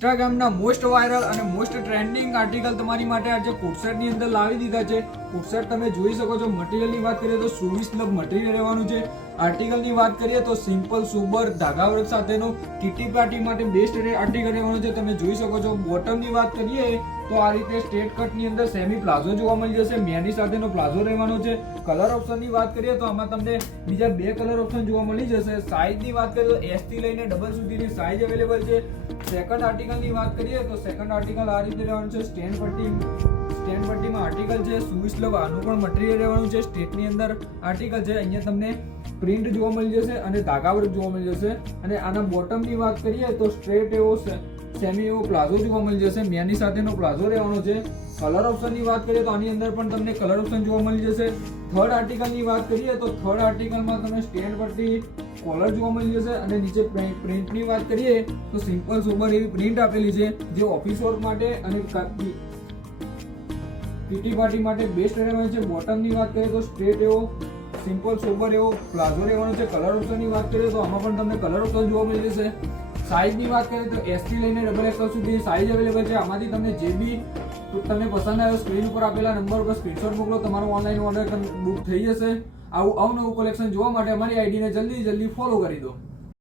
ઇન્સ્ટાગ્રામના most viral અને most trending article તમારી માટે આજે કોટસેટની અંદર લાવી દીધા છે. કોટસેટ તમે જોઈ શકો છો. મટીરિયલની વાત કરીએ તો 24 મટીરિયલ રહેવાનું છે. આર્ટિકલની વાત કરીએ તો સિમ્પલ સુબર ધાગા વર્ક સાથેનો કિટી પાર્ટી માટે બેસ્ટ આર્ટિકલ રહેવાનું છે. તમે જોઈ શકો છો. બોટમની વાત કરીએ તો આ રીતે સ્ટ્રેટ કટની અંદર સેમી પ્લાઝો જોવા મળી જશે. મેની સાથેનો પ્લાઝો રહેવાનો છે. કલર ઓપ્શનની વાત કરીએ તો આમાં તમને બીજા 2 કલર ઓપ્શન જોવા મળી જશે. સાઇઝની વાત કરીએ તો S થી લઈને ડબલ સુધીની સાઇઝ અવેલેબલ છે. સેકન્ડ આર્ટિકલની વાત કરીએ તો સેકન્ડ આર્ટિકલ આ રીતે રહેવાનું છે. સ્ટેન્ડ પટ્ટીમાં આર્ટિકલ છે. સુઈસ્લવ આનું પણ મટીરિયલ રહેવાનું છે. સ્ટેટની અંદર આર્ટિકલ છે. અહીંયા તમને પ્રિન્ટ જોવા મળી જશે અને ધાગા વર્ક જોવા મળી જશે. અને આના બોટમની વાત કરીએ તો સ્ટ્રેટ એવો સેમી એવો પ્લાઝો જોવા મળી જશે. મેની સાથેનો પ્લાઝો રહેવાનો છે. કલર ઓપ્શનની વાત કરીએ તો આની અંદર પણ તમને કલર ઓપ્શન જોવા મળી જશે. થર્ડ આર્ટિકલની વાત કરીએ તો થર્ડ આર્ટિકલમાં તમને સ્ટેન્ડ પરથી કોલર જોવા મળી જશે અને નીચે પ્રિન્ટની વાત કરીએ તો સિમ્પલ સોબર એવી પ્રિન્ટ આપેલી છે જે ઓફિસ વર્ક માટે અને કિટી પાર્ટી માટે બેસ્ટ રહેવાની છે. બોટમની વાત કરીએ તો સ્ટ્રેટ એવો સિમ્પલ સોબર એવો પ્લાઝો રહેવાનો છે. કલર ઓપ્શનની વાત કરીએ તો આમાં પણ તમને કલર ઓપ્શન જોવા મળી જશે. સાઇઝની વાત કરીએ તો S થી લઈને XXL સુધી સાઇઝ અવેલેબલ છે. આમાંથી તમને જે બી તમને પસંદ આવે સ્ક્રીન ઉપર આપેલા નંબર પર સ્ક્રીનશોટ મોકલો. તમારો ઓનલાઈન ઓર્ડર બુક થઈ જશે. આવું અવનવું કલેક્શન જોવા માટે અમારી આઈડીને જલ્દી ફોલો કરી દો.